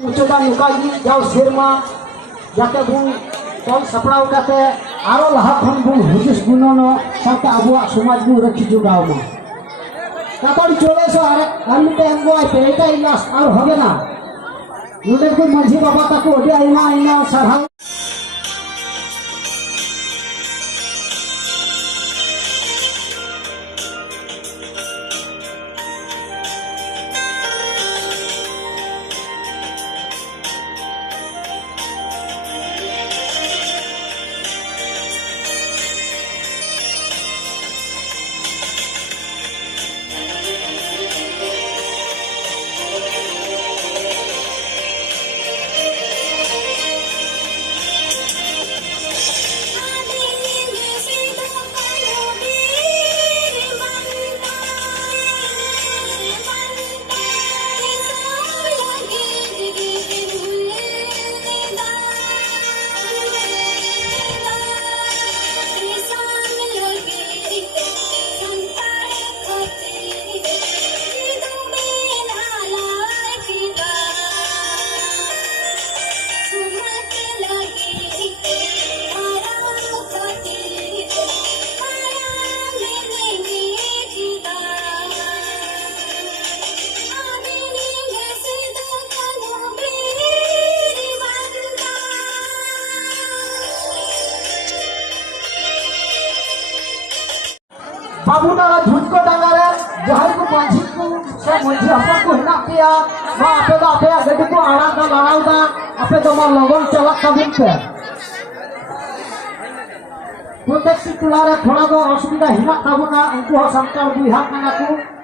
मुचोदा नुकागी जाओ सेरमा जाते बुन तल सपड़ाव काते आरो लहा खन बुन हुजुस बुननो साथे आबुआ समाज बु रखी जुगाव मा तापर चले सो आरे पे हमको आते एटा इलास और होबे ना नुडे को माझी बाबा ताको ओडी आइना आइना सरहा बाबूना झुटको डांगारे जहां को मांझी को से मांझी अपन को हिना किया वा आपे गड्डी को आड़ा का लड़ाउदा आपे तो मा लगन चला कबिन पे प्रत्येक टुलारे थोड़ा दो असुविधा हिना ताबुना उनको संकर बिहार काना को